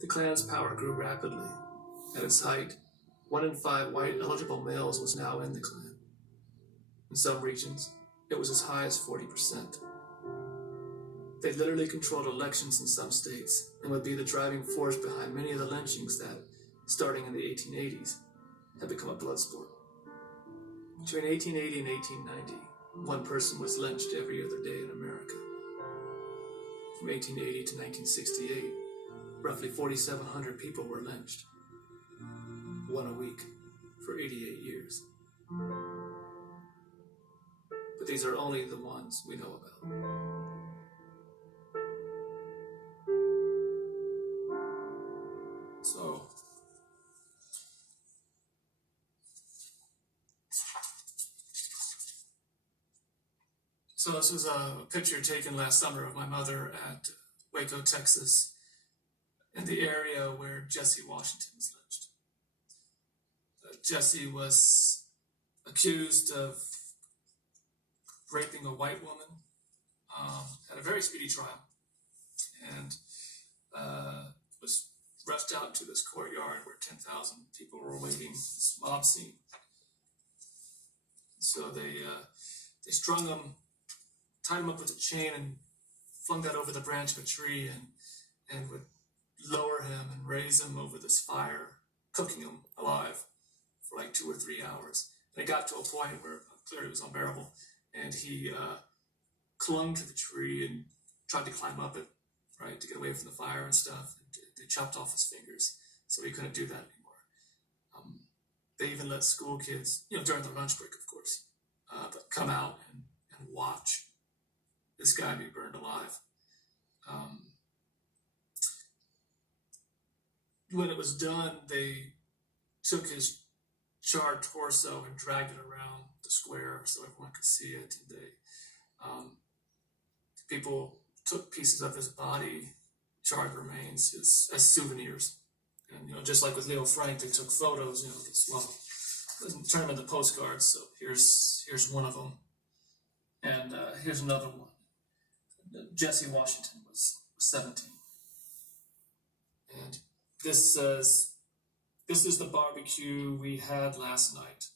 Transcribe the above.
The Klan's power grew rapidly. At its height, 1 in 5 white eligible males was now in the Klan. In some regions, it was as high as 40%. They literally controlled elections in some states and would be the driving force behind many of the lynchings that, starting in the 1880s, had become a blood sport. Between 1880 and 1890, one person was lynched every other day in America. From 1880 to 1968, roughly 4,700 people were lynched. One a week for 88 years. But these are only the ones we know about. So this was a picture taken last summer of my mother at Waco, Texas, in the area where Jesse Washington was lynched. Jesse was accused of raping a white woman, had a very speedy trial, and was rushed out to this courtyard where 10,000 people were waiting, this mob scene. So they strung him, tied him up with a chain and flung that over the branch of a tree and would lower him and raise him over this fire, cooking him alive for like 2 or 3 hours. And it got to a point where clearly it was unbearable, and he clung to the tree and tried to climb up it, right, to get away from the fire and stuff. And they chopped off his fingers, so he couldn't do that anymore. They even let school kids, during their lunch break, of course, but come out and watch this guy be burned alive. When it was done, they took his charred torso and dragged it around the square so everyone could see it. And people took pieces of his body, charred remains, as souvenirs. And just like with Leo Frank, they took photos. Turn them into postcards. So here's one of them, and here's another one. Jesse Washington was 17, and this is the barbecue we had last night.